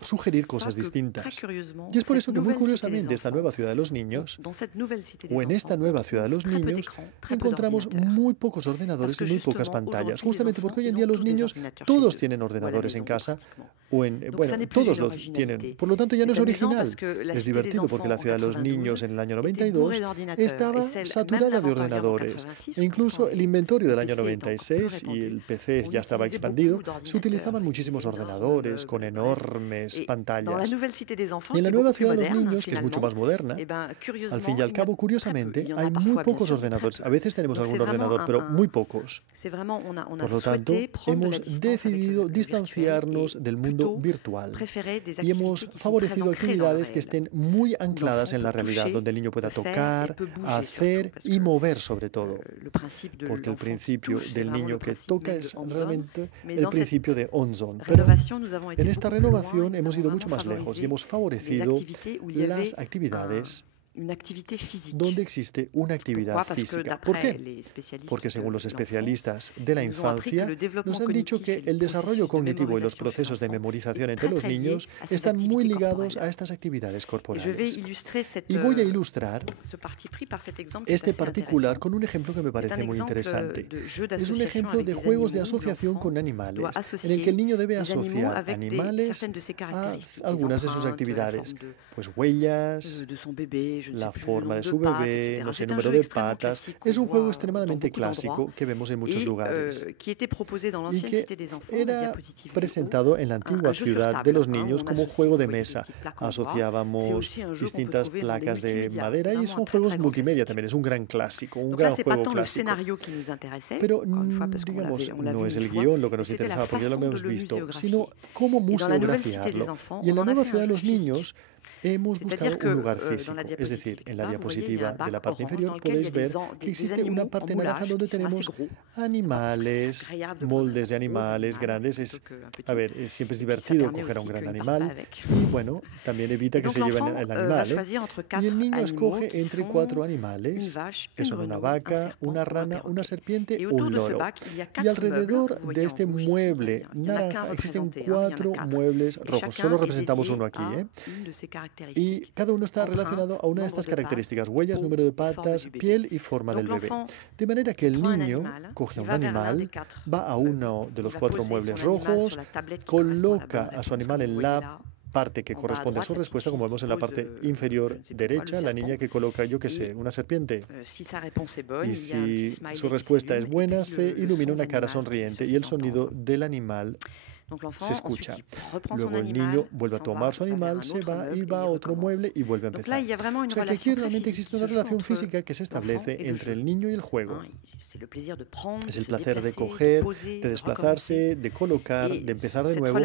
sugerir cosas distintas. Y es por eso que muy curiosamente esta nueva ciudad de los niños, o en esta nueva ciudad de los niños, encontramos muy pocos ordenadores y muy pocas pantallas. Justamente porque hoy en día los niños todos tienen ordenadores en casa, bueno, todos los tienen. Por lo tanto ya no es original. Es divertido porque la ciudad de los niños en el año 92 estaba saturada de ordenadores. E incluso el inventario del año 96 y el PC ya estaba expandido, se utilizaban muchísimos ordenadores con enormes pantallas. Y en la nueva ciudad de los niños, que es mucho más moderna, al fin y al cabo, curiosamente, hay muy pocos ordenadores. A veces tenemos algún ordenador, pero muy pocos. Por lo tanto, hemos decidido distanciarnos del mundo virtual y hemos favorecido actividades que estén muy ancladas en la realidad, donde el niño pueda tocar, hacer y mover sobre todo. Porque el principio del niño que toca es realmente el principio de on-zone. Pero en esta renovación hemos ido mucho más lejos y hemos favorecido las actividades donde existe una actividad física. ¿Por qué? Porque según los especialistas de la infancia, nos han dicho que el desarrollo cognitivo y los procesos de memorización entre los niños están muy ligados a estas actividades corporales. Y voy a ilustrar este particular con un ejemplo que me parece muy interesante. Es un ejemplo de juegos de asociación con animales, en el que el niño debe asociar animales a algunas de sus actividades, pues huellas, la forma de su bebé, no sé, número de patas. Es un juego extremadamente clásico que vemos en muchos lugares y que era presentado en la antigua ciudad de los niños como juego de mesa. Asociábamos distintas placas de madera y son juegos multimedia también. Es un gran clásico, un gran juego clásico. Pero, digamos, no es el guión lo que nos interesaba, porque ya lo hemos visto, sino cómo museografiarlo. Y en la nueva ciudad de los niños hemos buscado un lugar físico, es decir, en la diapositiva de la parte inferior podéis ver que existe una parte naranja donde tenemos animales, moldes de animales grandes. Siempre es divertido coger a un gran animal y, bueno, también evita que se lleven el animal. Y el niño escoge entre 4 animales, que son una vaca, una rana, una serpiente o un loro. Y alrededor de este mueble naranja existen 4 muebles rojos. Solo representamos uno aquí, y cada uno está relacionado a una de estas características: huellas, número de patas, piel y forma del bebé. De manera que el niño coge a un animal, va a uno de los 4 muebles rojos, coloca a su animal en la parte que corresponde a su respuesta, como vemos en la parte inferior derecha, la niña que coloca, yo qué sé, una serpiente. Y si su respuesta es buena, se ilumina una cara sonriente y el sonido del animal se escucha. Luego el niño vuelve a tomar su animal, se va y va a otro mueble y vuelve a empezar. O sea que aquí realmente existe una relación física que se establece entre el niño y el juego. Es el placer de coger, de desplazarse, de colocar, de empezar de nuevo.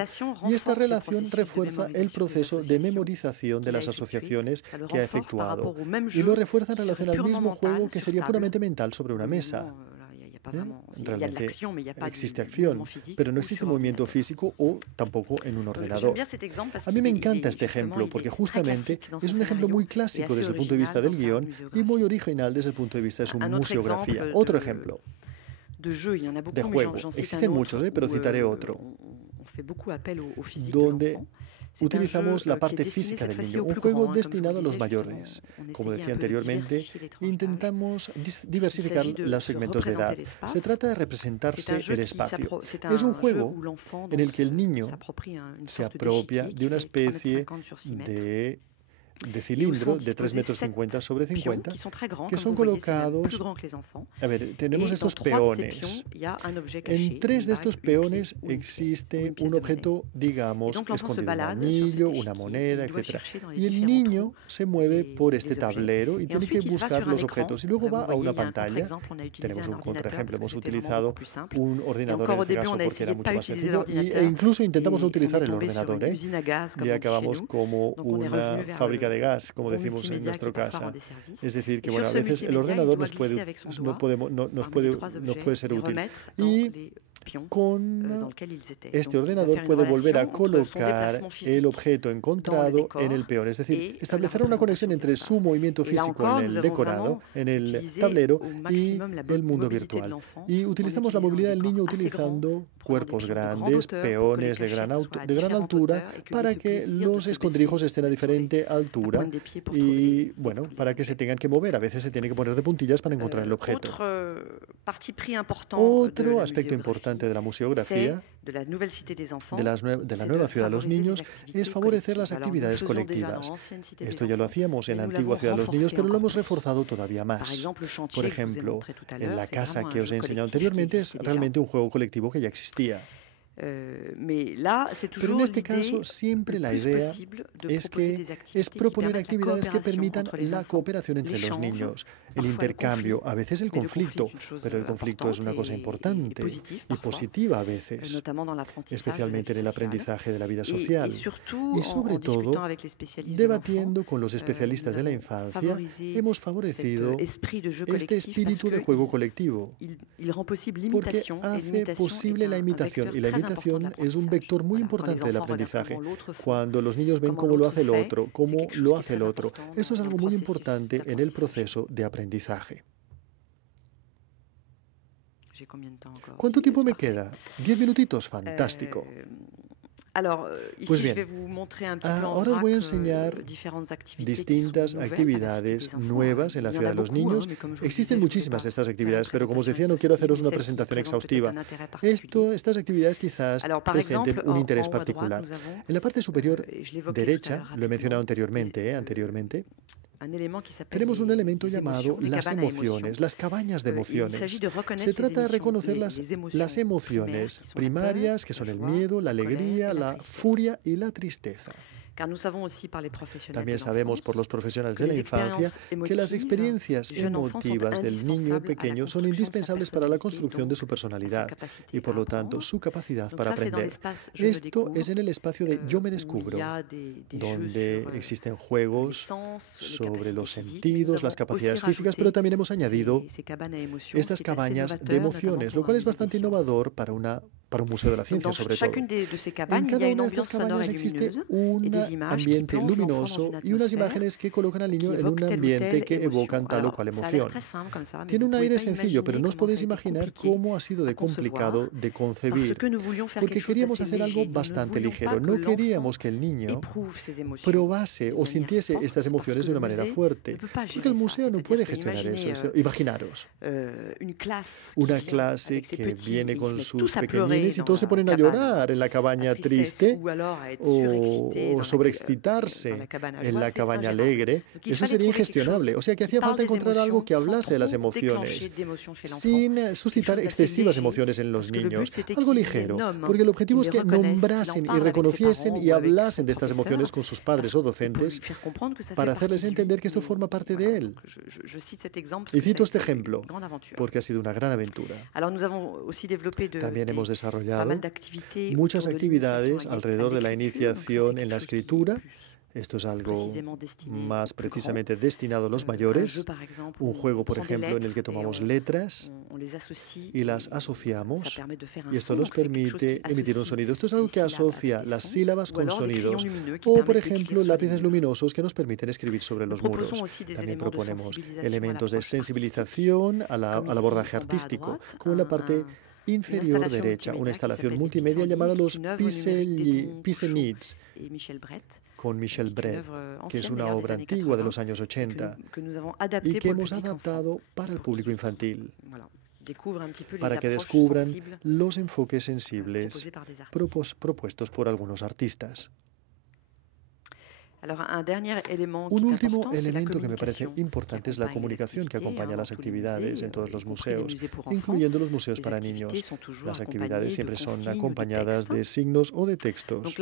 Y esta relación refuerza el proceso de memorización de las asociaciones que ha efectuado. Y lo refuerza en relación al mismo juego que sería puramente mental sobre una mesa. Realmente existe acción, pero no existe movimiento físico o tampoco en un ordenador. A mí me encanta este ejemplo porque justamente es un ejemplo muy clásico desde el punto de vista del guión y muy original desde el punto de vista de su museografía. Otro ejemplo de juego. Existen muchos, pero citaré otro, donde utilizamos la parte física del niño, un juego destinado a los mayores. Como decía anteriormente, intentamos diversificar los segmentos de edad. Se trata de representarse el espacio. Es un juego en el que el niño se apropia de una especie de cilindro de 3,50 metros sobre 50, que son colocados. Tenemos estos peones. En 3 de estos peones existe un objeto, digamos, escondido, un anillo, una moneda, etc. Y el niño se mueve por este tablero y tiene que buscar los objetos. Y luego va a una pantalla. Tenemos un contraejemplo. Hemos utilizado un ordenador en este caso porque era mucho más sencillo. E incluso intentamos utilizar el ordenador. Y acabamos como una fábrica de gas, como decimos en nuestra casa. Es decir, que a veces el ordenador nos puede ser útil. Y con este ordenador puede volver a colocar el objeto encontrado en el peón. Es decir, establecer una conexión entre su movimiento físico en el decorado, en el tablero, y el mundo virtual. Y utilizamos la movilidad del niño utilizando cuerpos grandes, peones de gran altura, para que los escondrijos estén a diferente altura y, bueno, para que se tengan que mover. A veces se tiene que poner de puntillas para encontrar el objeto. Otro aspecto importante de la museografía, de la nueva ciudad de los niños, es favorecer las actividades colectivas. Esto ya lo hacíamos en la antigua ciudad de los niños, pero lo hemos reforzado todavía más. Por ejemplo, en la casa que os he enseñado anteriormente es realmente un juego colectivo que ya existía. Pero en este caso siempre la idea es proponer actividades que permitan la cooperación entre los niños, el intercambio, a veces el conflicto, pero el conflicto es una cosa importante y positiva a veces, especialmente en el aprendizaje de la vida social. Y sobre todo, debatiendo con los especialistas de la infancia, hemos favorecido este espíritu de juego colectivo, porque hace posible la imitación, y la imitación es un vector muy importante del aprendizaje. Cuando los niños ven cómo lo hace el otro, cómo lo hace el otro, eso es algo muy importante en el proceso de aprendizaje. ¿Cuánto tiempo me queda? 10 minutitos, fantástico. Pues bien, ahora os voy a enseñar distintas actividades nuevas en la ciudad de los niños. Existen muchísimas de estas actividades, pero como os decía, no quiero haceros una presentación exhaustiva. Estas actividades quizás presenten un interés particular. En la parte superior derecha, lo he mencionado anteriormente, tenemos un elemento llamado las emociones, las cabañas de emociones. Se trata de reconocer las emociones primarias, que son el miedo, la alegría, la furia y la tristeza. También sabemos por los profesionales de la infancia que las experiencias emotivas del niño pequeño son indispensables para la construcción de su personalidad y, por lo tanto, su capacidad para aprender. Esto es en el espacio de Yo me descubro, donde existen juegos sobre los sentidos, las capacidades físicas, pero también hemos añadido estas cabañas de emociones, lo cual es bastante innovador para un museo de la ciencia, sobre todo. En cada una de estas cabañas existe un ambiente luminoso y unas imágenes que colocan al niño en un ambiente que evocan tal o cual emoción. Tiene un aire sencillo, pero no os podéis imaginar cómo ha sido de complicado de concebir, porque queríamos hacer algo bastante ligero. No queríamos que el niño probase o sintiese estas emociones de una manera fuerte, porque el museo no puede gestionar eso. Imaginaros una clase que viene con sus pequeñines y todos se ponen a llorar en la cabaña triste o sobreexcitarse en la cabaña alegre. Eso sería ingestionable. O sea que hacía falta encontrar algo que hablase de las emociones sin suscitar excesivas emociones en los niños. Algo ligero, porque el objetivo es que nombrasen y reconociesen y hablasen de estas emociones con sus padres o docentes para hacerles entender que esto forma parte de él. Y cito este ejemplo porque ha sido una gran aventura. También hemos desarrollado muchas actividades alrededor de la iniciación en la escritura. Esto es algo más precisamente destinado a los mayores. Un juego, por ejemplo, en el que tomamos letras y las asociamos, y esto nos permite emitir un sonido. Esto es algo que asocia las sílabas con sonidos. O, por ejemplo, lápices luminosos que nos permiten escribir sobre los muros. También proponemos elementos de sensibilización al abordaje artístico, como en la parte inferior derecha, una instalación multimedia llamada los Pissenits, con Michel Bret, que es una obra antigua de los años 80 y que hemos adaptado para el público infantil, para que descubran los enfoques sensibles propuestos por algunos artistas. Un último elemento que me parece importante es la comunicación que acompaña las actividades en todos los museos, incluyendo los museos para niños. Las actividades siempre son acompañadas de signos o de textos.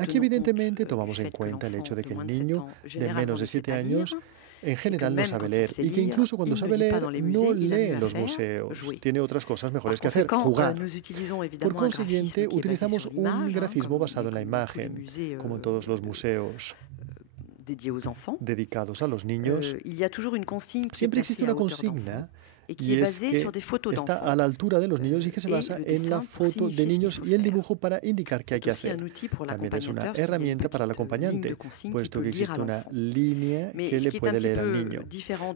Aquí, evidentemente, tomamos en cuenta el hecho de que el niño de menos de 7 años en general no sabe leer y que incluso cuando sabe leer no lee en los museos. Tiene otras cosas mejores que hacer, jugar. Por consiguiente, utilizamos un grafismo basado en la imagen, como en todos los museos dedicados a los niños. Siempre existe una consigna y es que está a la altura de los niños y que se basa en la foto de niños y el dibujo para indicar qué hay que hacer. También es una herramienta para el acompañante, puesto que existe una línea que le puede leer al niño.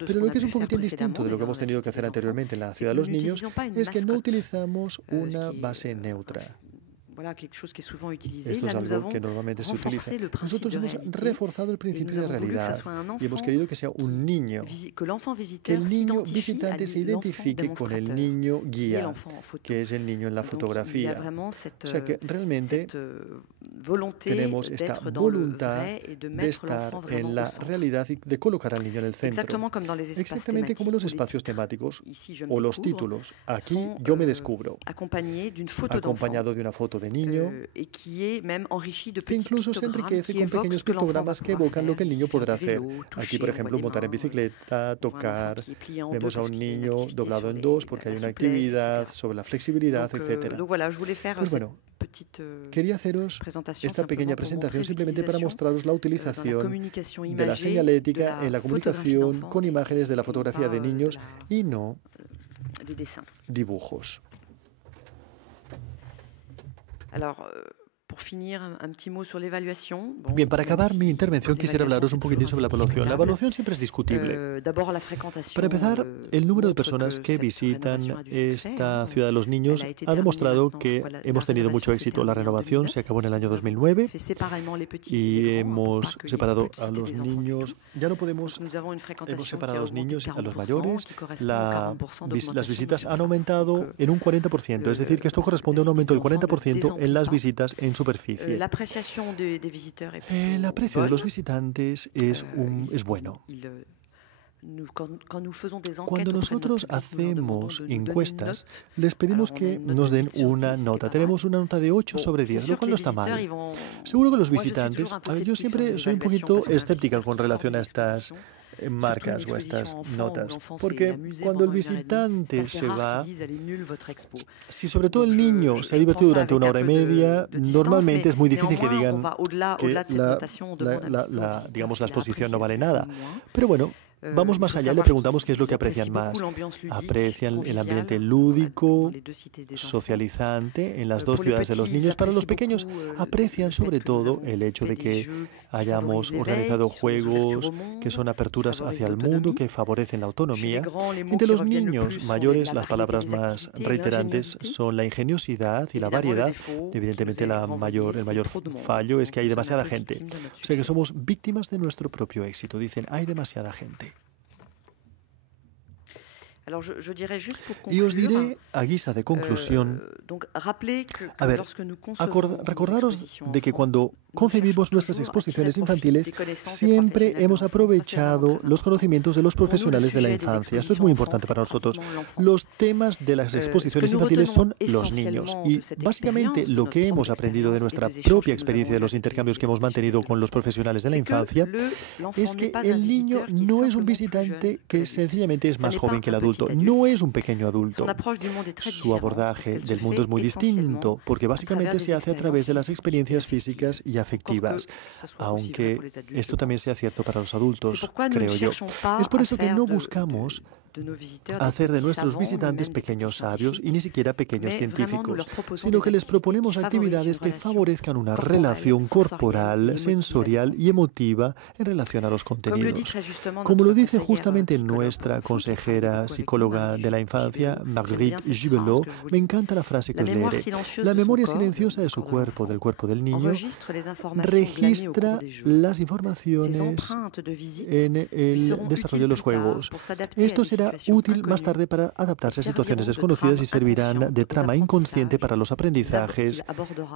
Pero lo que es un poquitín distinto de lo que hemos tenido que hacer anteriormente en la ciudad de los niños es que no utilizamos una base neutra. Esto es algo que normalmente se utiliza. Nosotros hemos reforzado el principio de realidad y hemos querido que sea un niño, que el niño visitante se identifique con el niño guía, que es el niño en la fotografía. O sea que realmente tenemos esta voluntad de estar en la realidad y de colocar al niño en el centro. Exactamente como los espacios temáticos o los títulos. Aquí yo me descubro, acompañado de una foto de niño, que incluso se enriquece con pequeños pictogramas que evocan lo que el niño podrá hacer. Aquí, por ejemplo, montar en bicicleta, tocar, vemos a un niño doblado en dos porque hay una actividad sobre la flexibilidad, etc. Pues bueno, quería haceros esta pequeña presentación simplemente para mostraros la utilización de la señalética en la comunicación con imágenes de la fotografía de niños y no dibujos. Bien, para acabar mi intervención quisiera hablaros un poquitín sobre la evaluación. La evaluación siempre es discutible. Para empezar, el número de personas que visitan esta ciudad de los niños ha demostrado que hemos tenido mucho éxito. La renovación se acabó en el año 2009 y hemos separado a los niños. Ya no podemos, hemos separado a los niños y a los mayores. Las visitas han aumentado en un 40%, es decir, que esto corresponde a un aumento del 40% en las visitas en superficie. El aprecio de los visitantes es bueno. Cuando nosotros hacemos encuestas, les pedimos que nos den una nota. Tenemos una nota de 8 sobre 10, lo cual no está mal. Seguro que los visitantes, yo siempre soy un poquito escéptica con relación a estas marcas o estas notas, porque cuando el visitante se va, si sobre todo el niño se ha divertido durante una hora y media, normalmente es muy difícil que digan que digamos, la exposición no vale nada. Pero bueno, vamos más allá y le preguntamos qué es lo que aprecian más. Aprecian el ambiente lúdico, socializante en las dos ciudades de los niños. Para los pequeños aprecian sobre todo el hecho de que hayamos organizado juegos que son aperturas hacia el mundo, que favorecen la autonomía. Entre los niños mayores, las palabras más reiterantes son la ingeniosidad y la variedad. Evidentemente, el mayor fallo es que hay demasiada gente. O sea que somos víctimas de nuestro propio éxito. Dicen, hay demasiada gente. Y os diré, a guisa de conclusión, a ver, recordaros de que cuando concebimos nuestras exposiciones infantiles, siempre hemos aprovechado los conocimientos de los profesionales de la infancia. Esto es muy importante para nosotros. Los temas de las exposiciones infantiles son los niños. Y básicamente lo que hemos aprendido de nuestra propia experiencia, de los intercambios que hemos mantenido con los profesionales de la infancia, es que el niño no es un visitante que sencillamente es más joven que el adulto. No es un pequeño adulto. Su abordaje del mundo es muy distinto, porque básicamente se hace a través de las experiencias físicas y afectivas, aunque esto también sea cierto para los adultos, creo yo. Es por eso que no buscamos hacer de nuestros visitantes pequeños sabios y ni siquiera pequeños científicos, sino que les proponemos actividades que favorezcan una relación corporal, sensorial y emotiva en relación a los contenidos. Como lo dice justamente nuestra consejera psicóloga de la infancia, Marguerite Gibelot, me encanta la frase que os leeré. La memoria silenciosa de su cuerpo, del cuerpo del niño, registra las informaciones en el desarrollo de los juegos. Esto será útil más tarde para adaptarse a situaciones desconocidas y servirán de trama inconsciente para los aprendizajes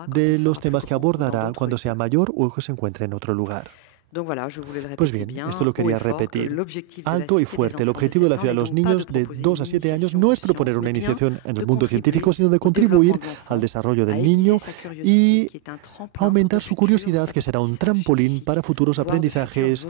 de los temas que abordará cuando sea mayor o que se encuentre en otro lugar. Pues bien, esto lo quería repetir. Alto y fuerte. El objetivo de la ciudad de los niños de 2 a 7 años no es proponer una iniciación en el mundo científico, sino de contribuir al desarrollo del niño y aumentar su curiosidad, que será un trampolín para futuros aprendizajes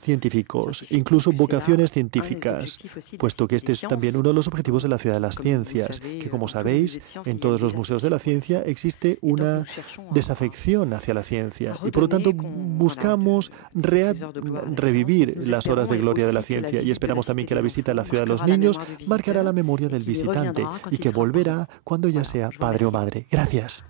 científicos, incluso vocaciones científicas, puesto que este es también uno de los objetivos de la ciudad de las ciencias, que como sabéis, en todos los museos de la ciencia existe una desafección hacia la ciencia y por lo tanto buscamos revivir las horas de gloria de la ciencia, y esperamos también que la visita a la ciudad de los niños marcará la memoria del visitante y que volverá cuando ya sea padre o madre. Gracias.